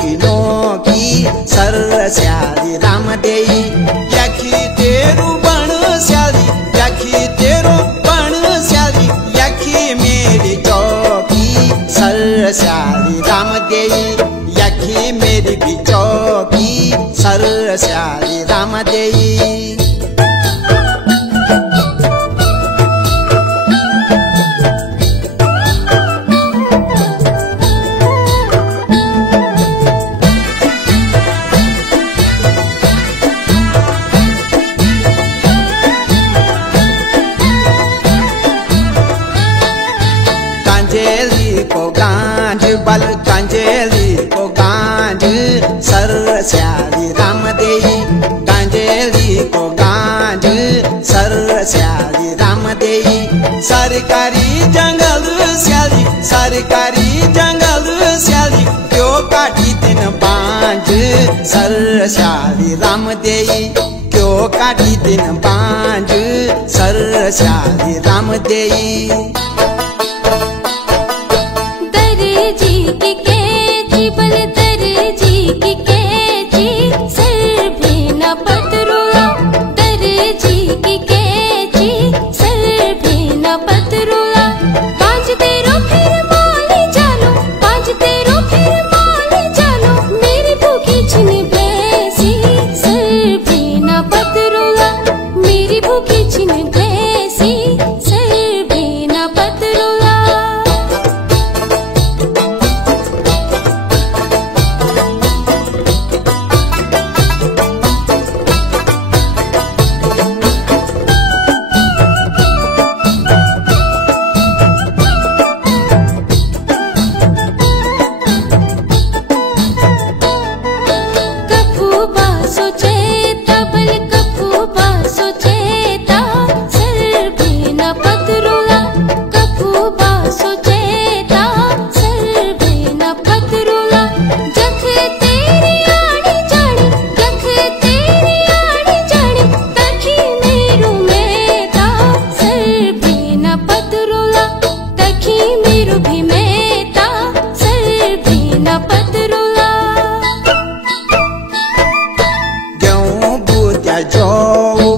Kilo की sir स्याली Ram देई यखी तेरू बण स्याली यखी तेरो बण स्याली यखी मेरी चौकी सर स्याली राम देई यखी मेरी भी चौकी सर स्याली राम देई। कांजेली को गांज बल कांजेली को गांज सर स्याली राम देई कांजेली को गांज सर स्याली राम देई सरकारी जंगल स्याली सरकारी जंगल स्याली क्यों काटी दिन बांझ सर स्याली राम देई क्यों काटी दिन बांझ सर स्याली राम देई।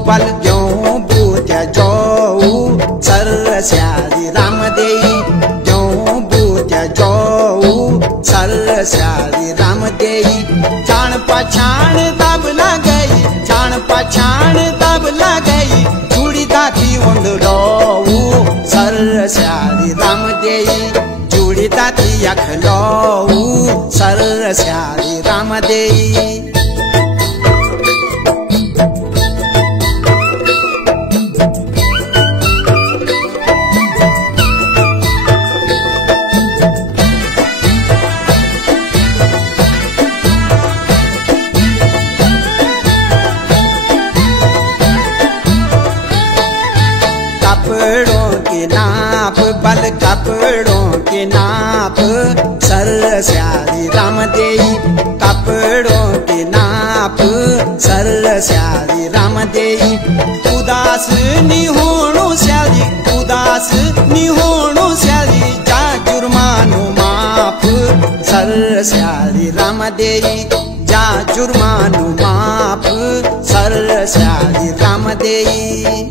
बल क्यों बूझ जाऊ सर स्याली राम देई क्यों बूझ जाऊ सर स्याली राम देई जान पछाण तब गई जान पछाण तब गई चूड़ी दाती उंड लोऊ सर स्याली राम देई चूड़ी दाती अख लोऊ सर स्याली राम देई। कपड़ों के नाप बल कपड़ों के नाप सर स्याली राम देई कपड़ों के नाप सर स्याली राम देई उदास निहोणो स्याली उदास निहोणो स्याली जा जुर्मानो माफ सर स्याली राम देई जा जुर्मानो माफ सर स्याली राम देई।